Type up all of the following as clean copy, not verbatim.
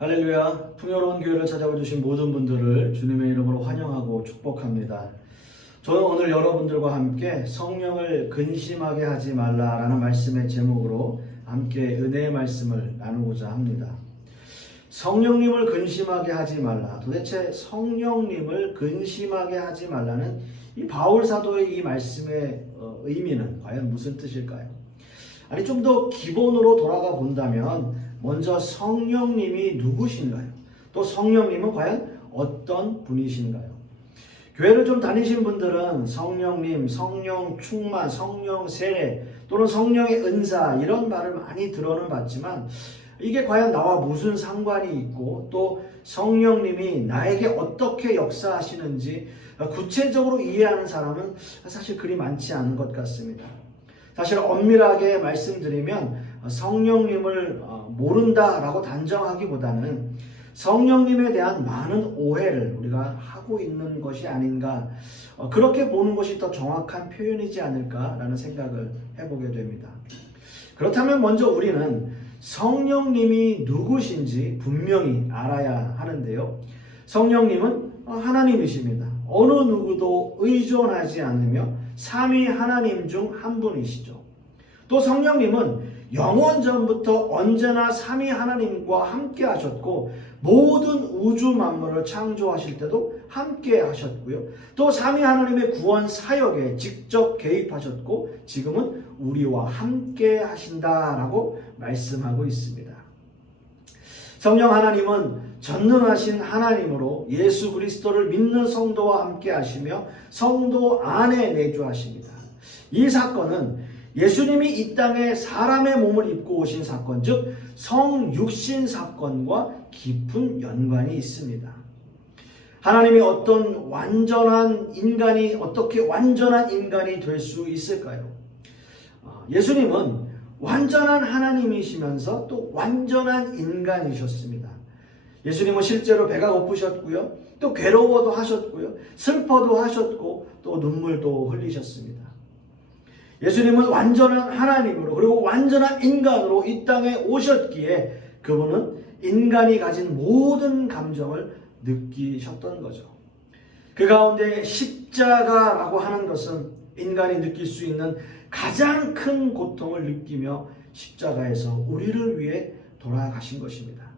할렐루야. 풍요로운 교회를 찾아와 주신 모든 분들을 주님의 이름으로 환영하고 축복합니다. 저는 오늘 여러분들과 함께 성령을 근심하게 하지 말라라는 말씀의 제목으로 함께 은혜의 말씀을 나누고자 합니다. 성령님을 근심하게 하지 말라. 도대체 성령님을 근심하게 하지 말라는 이 바울 사도의 이 말씀의 의미는 과연 무슨 뜻일까요? 아니, 좀 더 기본으로 돌아가 본다면 먼저 성령님이 누구신가요? 또 성령님은 과연 어떤 분이신가요? 교회를 좀 다니신 분들은 성령님, 성령 충만, 성령 세례 또는 성령의 은사 이런 말을 많이 들어는 봤지만 이게 과연 나와 무슨 상관이 있고 또 성령님이 나에게 어떻게 역사하시는지 구체적으로 이해하는 사람은 사실 그리 많지 않은 것 같습니다. 사실 엄밀하게 말씀드리면 성령님을 모른다라고 단정하기보다는 성령님에 대한 많은 오해를 우리가 하고 있는 것이 아닌가, 그렇게 보는 것이 더 정확한 표현이지 않을까라는 생각을 해보게 됩니다. 그렇다면 먼저 우리는 성령님이 누구신지 분명히 알아야 하는데요. 성령님은 하나님이십니다. 어느 누구도 의존하지 않으며 삼위 하나님 중 한 분이시죠. 또 성령님은 영원 전부터 언제나 삼위 하나님과 함께 하셨고 모든 우주 만물을 창조하실 때도 함께 하셨고요. 또 삼위 하나님의 구원 사역에 직접 개입하셨고 지금은 우리와 함께 하신다라고 말씀하고 있습니다. 성령 하나님은 전능하신 하나님으로 예수 그리스도를 믿는 성도와 함께 하시며 성도 안에 내주하십니다. 이 사건은 예수님이 이 땅에 사람의 몸을 입고 오신 사건, 즉 성육신 사건과 깊은 연관이 있습니다. 하나님이 어떤 완전한 인간이 어떻게 완전한 인간이 될 수 있을까요? 예수님은 완전한 하나님이시면서 또 완전한 인간이셨습니다. 예수님은 실제로 배가 고프셨고요. 또 괴로워도 하셨고요. 슬퍼도 하셨고 또 눈물도 흘리셨습니다. 예수님은 완전한 하나님으로 그리고 완전한 인간으로 이 땅에 오셨기에 그분은 인간이 가진 모든 감정을 느끼셨던 거죠. 그 가운데 십자가라고 하는 것은 인간이 느낄 수 있는 가장 큰 고통을 느끼며 십자가에서 우리를 위해 돌아가신 것입니다.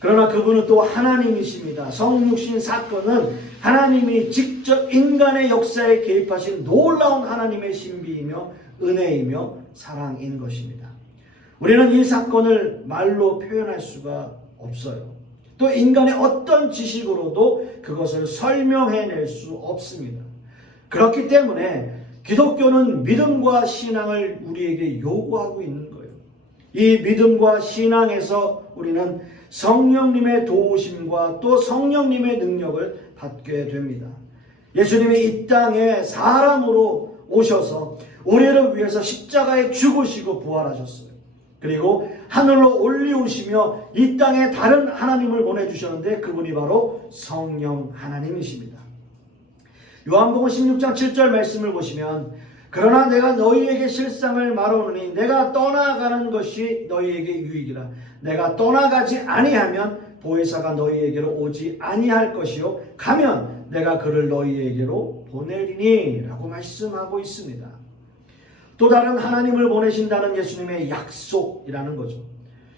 그러나 그분은 또 하나님이십니다. 성육신 사건은 하나님이 직접 인간의 역사에 개입하신 놀라운 하나님의 신비이며 은혜이며 사랑인 것입니다. 우리는 이 사건을 말로 표현할 수가 없어요. 또 인간의 어떤 지식으로도 그것을 설명해낼 수 없습니다. 그렇기 때문에 기독교는 믿음과 신앙을 우리에게 요구하고 있는 거예요. 이 믿음과 신앙에서 우리는 성령님의 도우심과 또 성령님의 능력을 받게 됩니다. 예수님이 이 땅에 사람으로 오셔서 우리를 위해서 십자가에 죽으시고 부활하셨어요. 그리고 하늘로 올리우시며 이 땅에 다른 하나님을 보내주셨는데 그분이 바로 성령 하나님이십니다. 요한복음 16장 7절 말씀을 보시면 그러나 내가 너희에게 실상을 말하노니 내가 떠나가는 것이 너희에게 유익이라. 내가 떠나가지 아니하면 보혜사가 너희에게로 오지 아니할 것이요 가면 내가 그를 너희에게로 보내리니 라고 말씀하고 있습니다. 또 다른 하나님을 보내신다는 예수님의 약속이라는 거죠.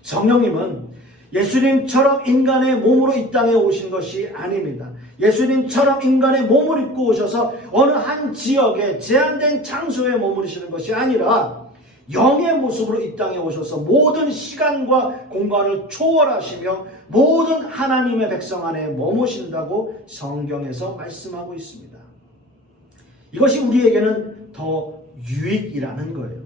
성령님은 예수님처럼 인간의 몸으로 이 땅에 오신 것이 아닙니다. 예수님처럼 인간의 몸을 입고 오셔서 어느 한 지역에 제한된 장소에 머무르시는 것이 아니라 영의 모습으로 이 땅에 오셔서 모든 시간과 공간을 초월하시며 모든 하나님의 백성 안에 머무신다고 성경에서 말씀하고 있습니다. 이것이 우리에게는 더 유익이라는 거예요.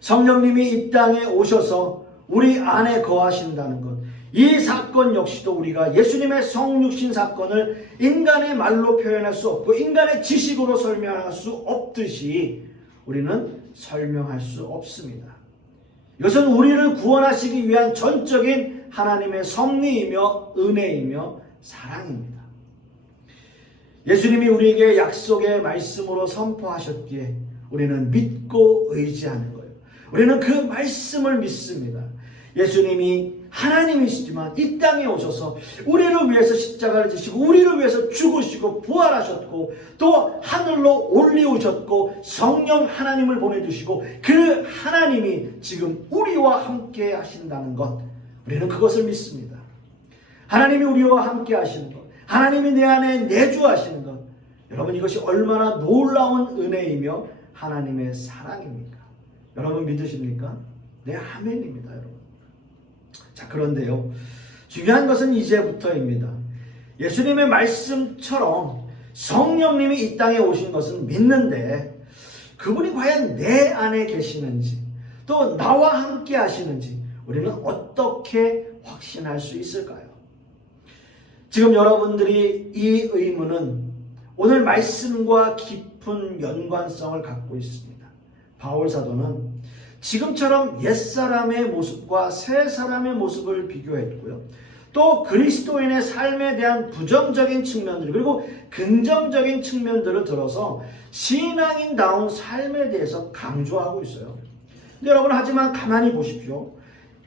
성령님이 이 땅에 오셔서 우리 안에 거하신다는 것, 이 사건 역시도 우리가 예수님의 성육신 사건을 인간의 말로 표현할 수 없고 인간의 지식으로 설명할 수 없듯이 우리는 설명할 수 없습니다. 이것은 우리를 구원하시기 위한 전적인 하나님의 섭리이며 은혜이며 사랑입니다. 예수님이 우리에게 약속의 말씀으로 선포하셨기에 우리는 믿고 의지하는 거예요. 우리는 그 말씀을 믿습니다. 예수님이 하나님이시지만 이 땅에 오셔서 우리를 위해서 십자가를 지시고 우리를 위해서 죽으시고 부활하셨고 또 하늘로 올리우셨고 성령 하나님을 보내주시고 그 하나님이 지금 우리와 함께 하신다는 것, 우리는 그것을 믿습니다. 하나님이 우리와 함께 하시는 것, 하나님이 내 안에 내주하시는 것, 여러분 이것이 얼마나 놀라운 은혜이며 하나님의 사랑입니까? 여러분 믿으십니까? 네, 아멘입니다, 여러분. 자, 그런데요, 중요한 것은 이제부터입니다. 예수님의 말씀처럼 성령님이 이 땅에 오신 것은 믿는데 그분이 과연 내 안에 계시는지 또 나와 함께 하시는지 우리는 어떻게 확신할 수 있을까요? 지금 여러분들이 이 의문은 오늘 말씀과 깊은 연관성을 갖고 있습니다. 바울 사도는 지금처럼 옛사람의 모습과 새사람의 모습을 비교했고요. 또 그리스도인의 삶에 대한 부정적인 측면들 그리고 긍정적인 측면들을 들어서 신앙인다운 삶에 대해서 강조하고 있어요. 근데 여러분 하지만 가만히 보십시오.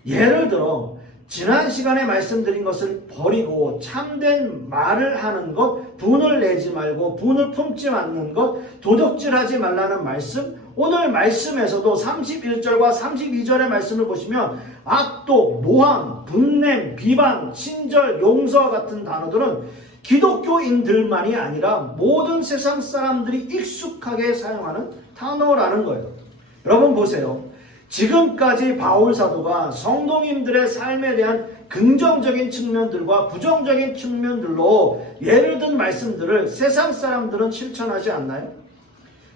예를 들어 지난 시간에 말씀드린 것을 버리고 참된 말을 하는 것, 분을 내지 말고 분을 품지 않는 것, 도덕질하지 말라는 말씀, 오늘 말씀에서도 31절과 32절의 말씀을 보시면 악독, 모함, 분냄, 비방, 친절, 용서와 같은 단어들은 기독교인들만이 아니라 모든 세상 사람들이 익숙하게 사용하는 단어라는 거예요. 여러분 보세요. 지금까지 바울 사도가 성도님들의 삶에 대한 긍정적인 측면들과 부정적인 측면들로 예를 든 말씀들을 세상 사람들은 실천하지 않나요?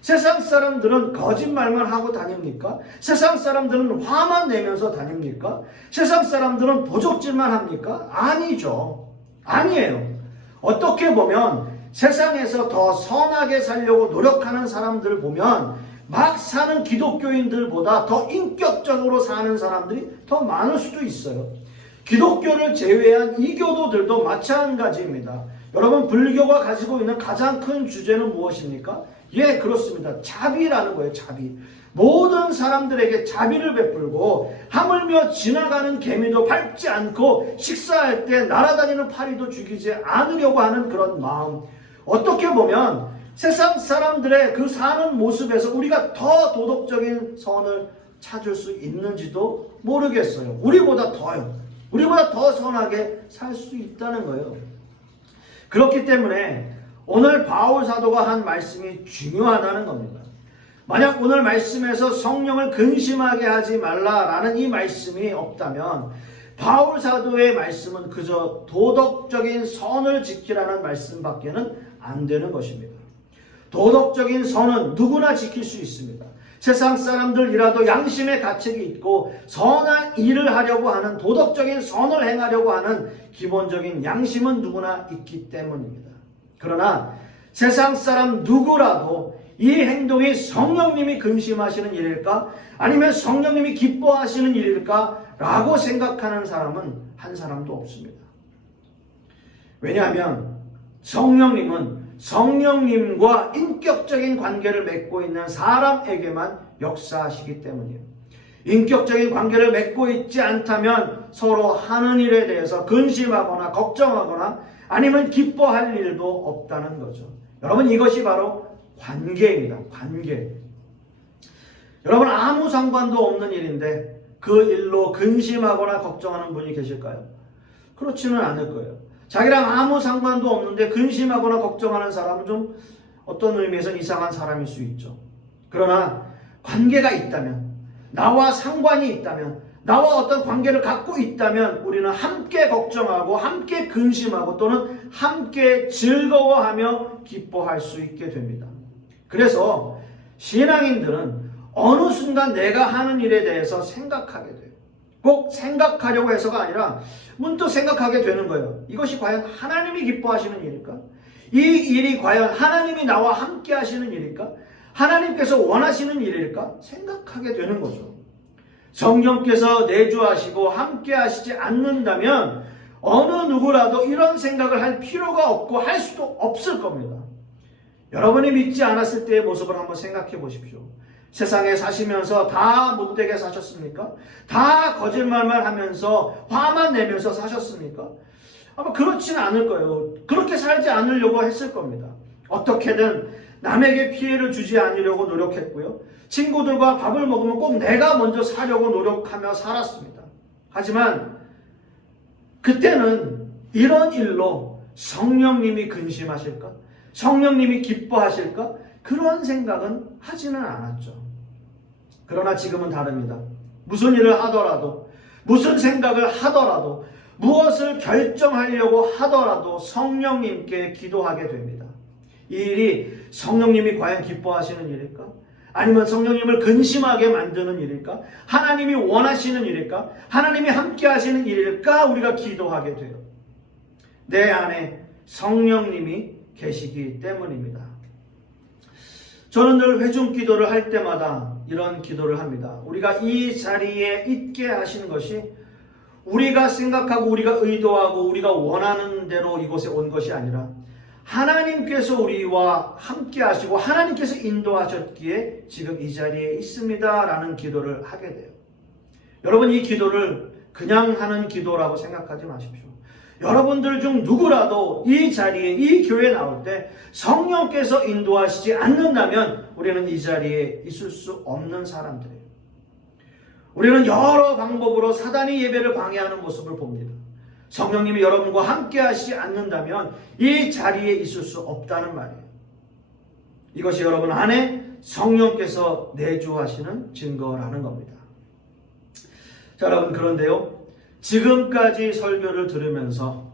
세상 사람들은 거짓말만 하고 다닙니까? 세상 사람들은 화만 내면서 다닙니까? 세상 사람들은 도적질만 합니까? 아니죠. 아니에요. 어떻게 보면 세상에서 더 선하게 살려고 노력하는 사람들을 보면 막 사는 기독교인들보다 더 인격적으로 사는 사람들이 더 많을 수도 있어요. 기독교를 제외한 이교도들도 마찬가지입니다. 여러분 불교가 가지고 있는 가장 큰 주제는 무엇입니까? 예, 그렇습니다. 자비라는 거예요. 자비. 모든 사람들에게 자비를 베풀고 하물며 지나가는 개미도 밟지 않고 식사할 때 날아다니는 파리도 죽이지 않으려고 하는 그런 마음. 어떻게 보면 세상 사람들의 그 사는 모습에서 우리가 더 도덕적인 선을 찾을 수 있는지도 모르겠어요. 우리보다 더요. 우리보다 더 선하게 살 수 있다는 거예요. 그렇기 때문에 오늘 바울 사도가 한 말씀이 중요하다는 겁니다. 만약 오늘 말씀에서 성령을 근심하게 하지 말라라는 이 말씀이 없다면 바울 사도의 말씀은 그저 도덕적인 선을 지키라는 말씀밖에는 안 되는 것입니다. 도덕적인 선은 누구나 지킬 수 있습니다. 세상 사람들이라도 양심의 가책이 있고 선한 일을 하려고 하는 도덕적인 선을 행하려고 하는 기본적인 양심은 누구나 있기 때문입니다. 그러나 세상 사람 누구라도 이 행동이 성령님이 근심하시는 일일까? 아니면 성령님이 기뻐하시는 일일까? 라고 생각하는 사람은 한 사람도 없습니다. 왜냐하면 성령님은 성령님과 인격적인 관계를 맺고 있는 사람에게만 역사하시기 때문이에요. 인격적인 관계를 맺고 있지 않다면 서로 하는 일에 대해서 근심하거나 걱정하거나 아니면 기뻐할 일도 없다는 거죠. 여러분 이것이 바로 관계입니다. 관계. 여러분 아무 상관도 없는 일인데 그 일로 근심하거나 걱정하는 분이 계실까요? 그렇지는 않을 거예요. 자기랑 아무 상관도 없는데 근심하거나 걱정하는 사람은 좀 어떤 의미에서 이상한 사람일 수 있죠. 그러나 관계가 있다면, 나와 상관이 있다면, 나와 어떤 관계를 갖고 있다면 우리는 함께 걱정하고 함께 근심하고 또는 함께 즐거워하며 기뻐할 수 있게 됩니다. 그래서 신앙인들은 어느 순간 내가 하는 일에 대해서 생각하게 돼요. 꼭 생각하려고 해서가 아니라 문득 생각하게 되는 거예요. 이것이 과연 하나님이 기뻐하시는 일일까? 이 일이 과연 하나님이 나와 함께 하시는 일일까? 하나님께서 원하시는 일일까? 생각하게 되는 거죠. 성령께서 내주하시고 함께 하시지 않는다면 어느 누구라도 이런 생각을 할 필요가 없고 할 수도 없을 겁니다. 여러분이 믿지 않았을 때의 모습을 한번 생각해 보십시오. 세상에 사시면서 다 못되게 사셨습니까? 다 거짓말만 하면서 화만 내면서 사셨습니까? 아마 그렇지는 않을 거예요. 그렇게 살지 않으려고 했을 겁니다. 어떻게든 남에게 피해를 주지 않으려고 노력했고요. 친구들과 밥을 먹으면 꼭 내가 먼저 사려고 노력하며 살았습니다. 하지만 그때는 이런 일로 성령님이 근심하실까? 성령님이 기뻐하실까? 그런 생각은 하지는 않았죠. 그러나 지금은 다릅니다. 무슨 일을 하더라도, 무슨 생각을 하더라도, 무엇을 결정하려고 하더라도 성령님께 기도하게 됩니다. 이 일이 성령님이 과연 기뻐하시는 일일까? 아니면 성령님을 근심하게 만드는 일일까? 하나님이 원하시는 일일까? 하나님이 함께 하시는 일일까? 우리가 기도하게 돼요. 내 안에 성령님이 계시기 때문입니다. 저는 늘 회중 기도를 할 때마다 이런 기도를 합니다. 우리가 이 자리에 있게 하신 것이 우리가 생각하고 우리가 의도하고 우리가 원하는 대로 이곳에 온 것이 아니라 하나님께서 우리와 함께 하시고 하나님께서 인도하셨기에 지금 이 자리에 있습니다 라는 기도를 하게 돼요. 여러분, 이 기도를 그냥 하는 기도라고 생각하지 마십시오. 여러분들 중 누구라도 이 자리에, 이 교회에 나올 때 성령께서 인도하시지 않는다면 우리는 이 자리에 있을 수 없는 사람들이에요. 우리는 여러 방법으로 사단이 예배를 방해하는 모습을 봅니다. 성령님이 여러분과 함께 하시지 않는다면 이 자리에 있을 수 없다는 말이에요. 이것이 여러분 안에 성령께서 내주하시는 증거라는 겁니다. 자, 여러분, 그런데요, 지금까지 설교를 들으면서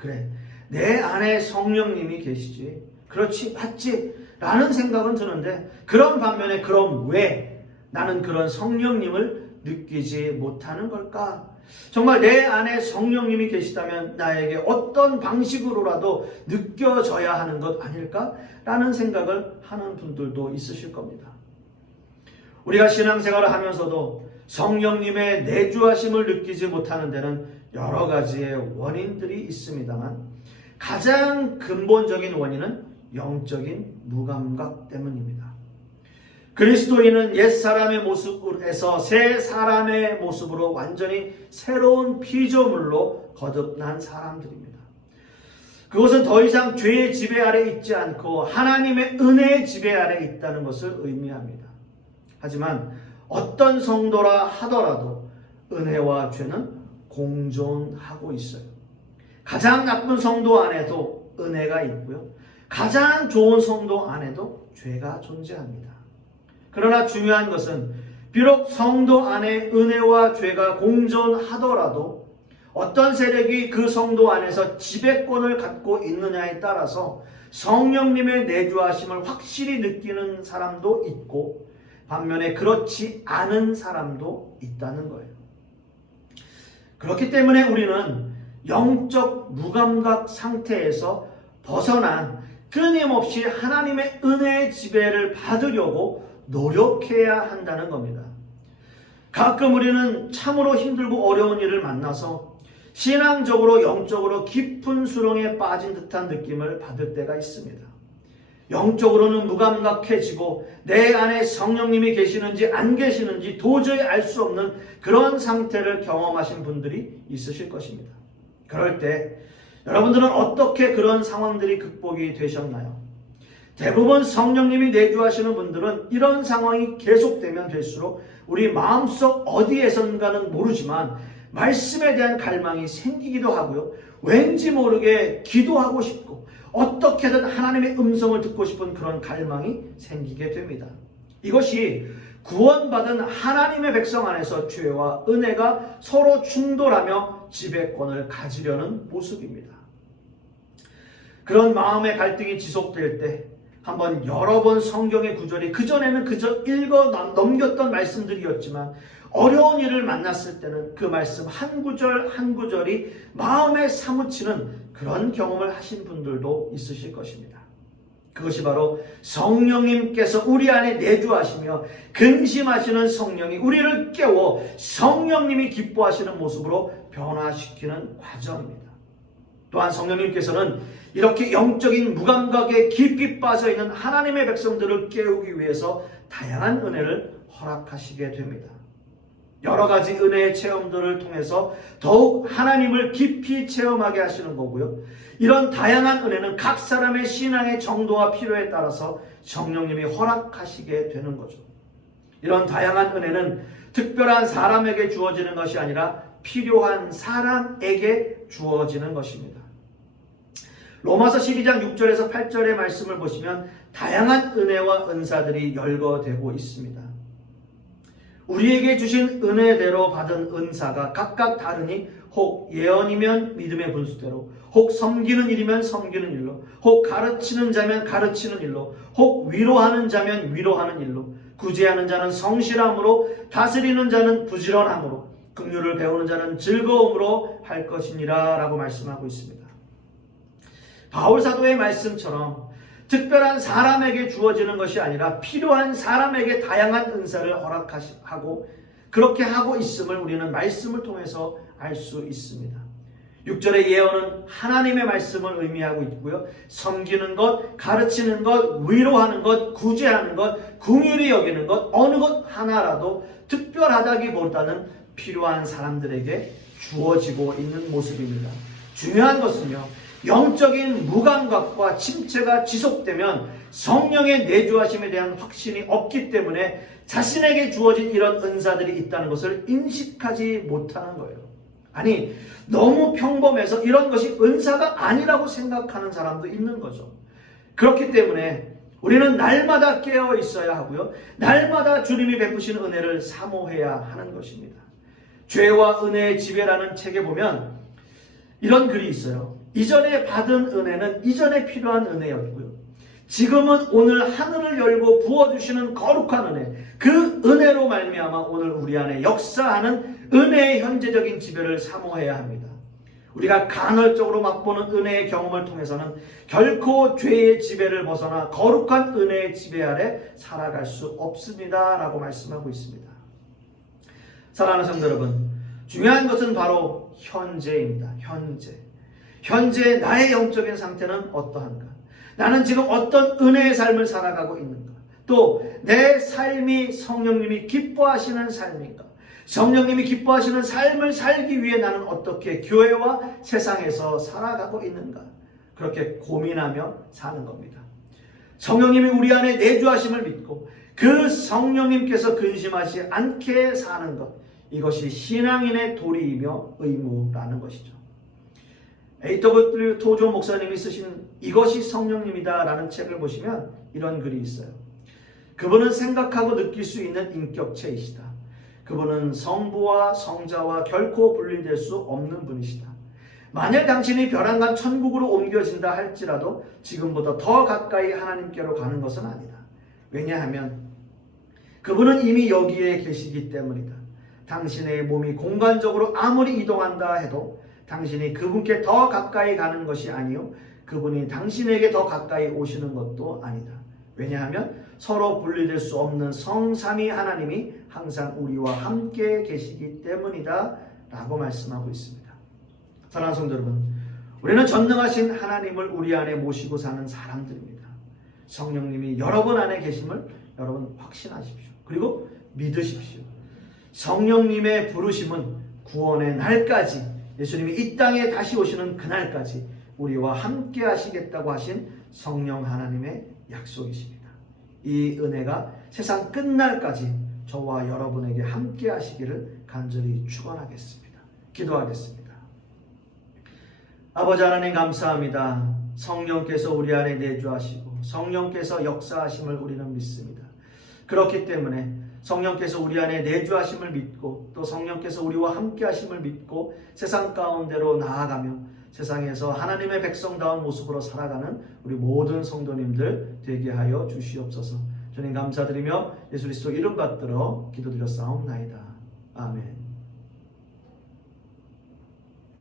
그래, 내 안에 성령님이 계시지, 그렇지, 맞지 라는 생각은 드는데, 그런 반면에 그럼 왜 나는 그런 성령님을 느끼지 못하는 걸까? 정말 내 안에 성령님이 계시다면 나에게 어떤 방식으로라도 느껴져야 하는 것 아닐까? 라는 생각을 하는 분들도 있으실 겁니다. 우리가 신앙생활을 하면서도 성령님의 내주하심을 느끼지 못하는 데는 여러 가지의 원인들이 있습니다만 가장 근본적인 원인은 영적인 무감각 때문입니다. 그리스도인은 옛사람의 모습에서 새 사람의 모습으로 완전히 새로운 피조물로 거듭난 사람들입니다. 그것은 더 이상 죄의 지배 아래 있지 않고 하나님의 은혜의 지배 아래 있다는 것을 의미합니다. 하지만 어떤 성도라 하더라도 은혜와 죄는 공존하고 있어요. 가장 나쁜 성도 안에도 은혜가 있고요. 가장 좋은 성도 안에도 죄가 존재합니다. 그러나 중요한 것은 비록 성도 안에 은혜와 죄가 공존하더라도 어떤 세력이 그 성도 안에서 지배권을 갖고 있느냐에 따라서 성령님의 내주하심을 확실히 느끼는 사람도 있고 반면에 그렇지 않은 사람도 있다는 거예요. 그렇기 때문에 우리는 영적 무감각 상태에서 벗어난 끊임없이 하나님의 은혜의 지배를 받으려고 노력해야 한다는 겁니다. 가끔 우리는 참으로 힘들고 어려운 일을 만나서 신앙적으로 영적으로 깊은 수렁에 빠진 듯한 느낌을 받을 때가 있습니다. 영적으로는 무감각해지고 내 안에 성령님이 계시는지 안 계시는지 도저히 알 수 없는 그런 상태를 경험하신 분들이 있으실 것입니다. 그럴 때 여러분들은 어떻게 그런 상황들이 극복이 되셨나요? 대부분 성령님이 내주하시는 분들은 이런 상황이 계속되면 될수록 우리 마음속 어디에선가는 모르지만 말씀에 대한 갈망이 생기기도 하고요. 왠지 모르게 기도하고 싶고 어떻게든 하나님의 음성을 듣고 싶은 그런 갈망이 생기게 됩니다. 이것이 구원받은 하나님의 백성 안에서 죄와 은혜가 서로 충돌하며 지배권을 가지려는 모습입니다. 그런 마음의 갈등이 지속될 때 한번 여러 번 성경의 구절이 그전에는 그저 읽어 넘겼던 말씀들이었지만 어려운 일을 만났을 때는 그 말씀 한 구절 한 구절이 마음에 사무치는 그런 경험을 하신 분들도 있으실 것입니다. 그것이 바로 성령님께서 우리 안에 내주하시며 근심하시는 성령이 우리를 깨워 성령님이 기뻐하시는 모습으로 변화시키는 과정입니다. 또한 성령님께서는 이렇게 영적인 무감각에 깊이 빠져있는 하나님의 백성들을 깨우기 위해서 다양한 은혜를 허락하시게 됩니다. 여러 가지 은혜의 체험들을 통해서 더욱 하나님을 깊이 체험하게 하시는 거고요. 이런 다양한 은혜는 각 사람의 신앙의 정도와 필요에 따라서 성령님이 허락하시게 되는 거죠. 이런 다양한 은혜는 특별한 사람에게 주어지는 것이 아니라 필요한 사람에게 주어지는 것입니다. 로마서 12장 6절에서 8절의 말씀을 보시면 다양한 은혜와 은사들이 열거되고 있습니다. 우리에게 주신 은혜대로 받은 은사가 각각 다르니 혹 예언이면 믿음의 분수대로, 혹 섬기는 일이면 섬기는 일로, 혹 가르치는 자면 가르치는 일로, 혹 위로하는 자면 위로하는 일로, 구제하는 자는 성실함으로, 다스리는 자는 부지런함으로, 긍휼을 배우는 자는 즐거움으로 할 것이니라 라고 말씀하고 있습니다. 바울 사도의 말씀처럼 특별한 사람에게 주어지는 것이 아니라 필요한 사람에게 다양한 은사를 허락하고 그렇게 하고 있음을 우리는 말씀을 통해서 알 수 있습니다. 6절의 예언은 하나님의 말씀을 의미하고 있고요. 섬기는 것, 가르치는 것, 위로하는 것, 구제하는 것, 긍휼히 여기는 것, 어느 것 하나라도 특별하다기보다는 필요한 사람들에게 주어지고 있는 모습입니다. 중요한 것은요, 영적인 무감각과 침체가 지속되면 성령의 내주하심에 대한 확신이 없기 때문에 자신에게 주어진 이런 은사들이 있다는 것을 인식하지 못하는 거예요. 아니, 너무 평범해서 이런 것이 은사가 아니라고 생각하는 사람도 있는 거죠. 그렇기 때문에 우리는 날마다 깨어 있어야 하고요. 날마다 주님이 베푸신 은혜를 사모해야 하는 것입니다. 죄와 은혜의 지배라는 책에 보면 이런 글이 있어요. 이전에 받은 은혜는 이전에 필요한 은혜였고요. 지금은 오늘 하늘을 열고 부어주시는 거룩한 은혜, 그 은혜로 말미암아 오늘 우리 안에 역사하는 은혜의 현재적인 지배를 사모해야 합니다. 우리가 간헐적으로 맛보는 은혜의 경험을 통해서는 결코 죄의 지배를 벗어나 거룩한 은혜의 지배 아래 살아갈 수 없습니다 라고 말씀하고 있습니다. 사랑하는 성도 여러분, 중요한 것은 바로 현재입니다. 현재 나의 영적인 상태는 어떠한가? 나는 지금 어떤 은혜의 삶을 살아가고 있는가? 또 내 삶이 성령님이 기뻐하시는 삶인가? 성령님이 기뻐하시는 삶을 살기 위해 나는 어떻게 교회와 세상에서 살아가고 있는가? 그렇게 고민하며 사는 겁니다. 성령님이 우리 안에 내주하심을 믿고 그 성령님께서 근심하지 않게 사는 것, 이것이 신앙인의 도리이며 의무라는 것이죠. A.W. 토조 목사님이 쓰신 이것이 성령님이다 라는 책을 보시면 이런 글이 있어요. 그분은 생각하고 느낄 수 있는 인격체이시다. 그분은 성부와 성자와 결코 분리될 수 없는 분이시다. 만약 당신이 벼랑간 천국으로 옮겨진다 할지라도 지금보다 더 가까이 하나님께로 가는 것은 아니다. 왜냐하면 그분은 이미 여기에 계시기 때문이다. 당신의 몸이 공간적으로 아무리 이동한다 해도 당신이 그분께 더 가까이 가는 것이 아니요 그분이 당신에게 더 가까이 오시는 것도 아니다. 왜냐하면 서로 분리될 수 없는 성삼위 하나님이 항상 우리와 함께 계시기 때문이다 라고 말씀하고 있습니다. 사랑하는 성도 여러분, 우리는 전능하신 하나님을 우리 안에 모시고 사는 사람들입니다. 성령님이 여러분 안에 계심을 여러분 확신하십시오. 그리고 믿으십시오. 성령님의 부르심은 구원의 날까지, 예수님이 이 땅에 다시 오시는 그날까지 우리와 함께 하시겠다고 하신 성령 하나님의 약속이십니다. 이 은혜가 세상 끝날까지 저와 여러분에게 함께 하시기를 간절히 축원하겠습니다. 기도하겠습니다. 아버지 하나님 감사합니다. 성령께서 우리 안에 내주하시고 성령께서 역사하심을 우리는 믿습니다. 그렇기 때문에 성령께서 우리 안에 내주하심을 믿고 또 성령께서 우리와 함께 하심을 믿고 세상 가운데로 나아가며 세상에서 하나님의 백성다운 모습으로 살아가는 우리 모든 성도님들 되게 하여 주시옵소서. 주님 감사드리며 예수 그리스도 이름 받들어 기도드렸사옵나이다. 아멘.